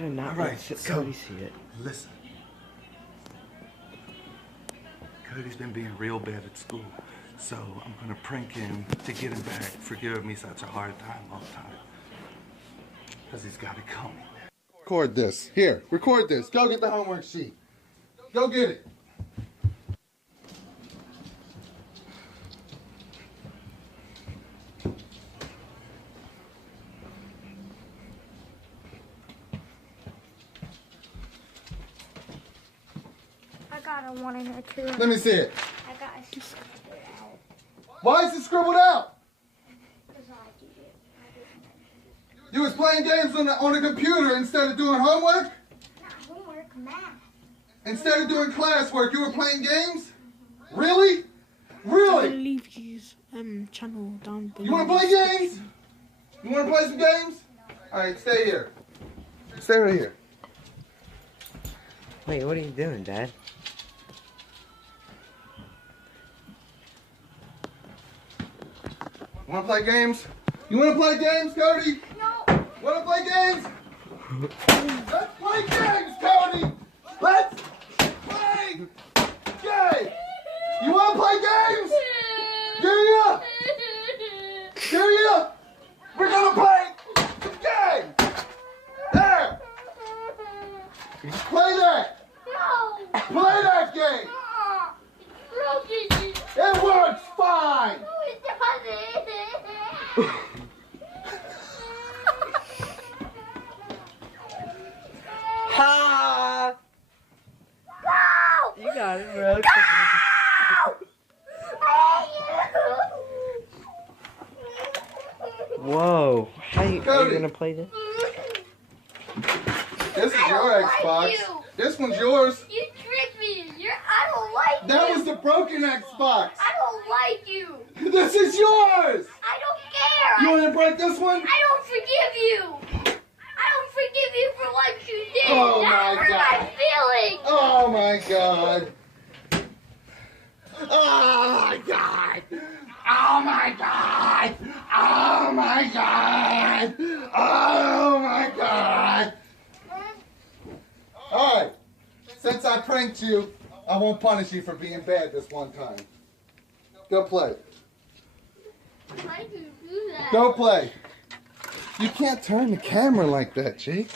gotta not All right, let Cody see it. Listen. Cody's been being real bad at school, so I'm gonna prank him to get him back for giving me such a hard time all the time. Because he's got it coming. Record this. Here, record this. Go get the homework sheet. Go get it. I got a 1 and a 2. Let me see it. I got a scribbled out. Why is it scribbled out? Because I did it. You was playing games on the computer instead of doing homework? Not homework, math. Instead of doing classwork, you were playing games? Really? Really? I'll leave his channel down below. You want to play games? You want to play some games? All right, stay here. Stay right here. Wait, what are you doing, Dad? Want to play games? You want to play games, Cody? No. Want to play games? Let's play games, Cody! Let's play games! You want to play games? Do ya? Do ya? We're going to play games! There! Play that! No. Play that game! It's broken. It works fine! No, it doesn't. Ha! No! You got it, bro. No! I hate you. Whoa. How are you Cody. gonna play this? This is I your don't like Xbox. you. This one's yours. You tricked me. I don't like That you. was the broken Xbox. I don't like you. This is yours. I don't care. You want to break this one? I don't forgive you. I don't forgive you for what you did. Oh, That my hurt God. my feelings. Oh my God. Oh my God. Oh my God. Oh my God. Oh my God. All right. Since I pranked you, I won't punish you for being bad this one time. Go play. Why do you do that? Go play. You can't turn the camera like that, Jake.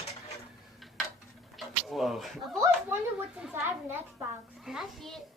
Whoa. I've always wondered what's inside an Xbox. Can I see it?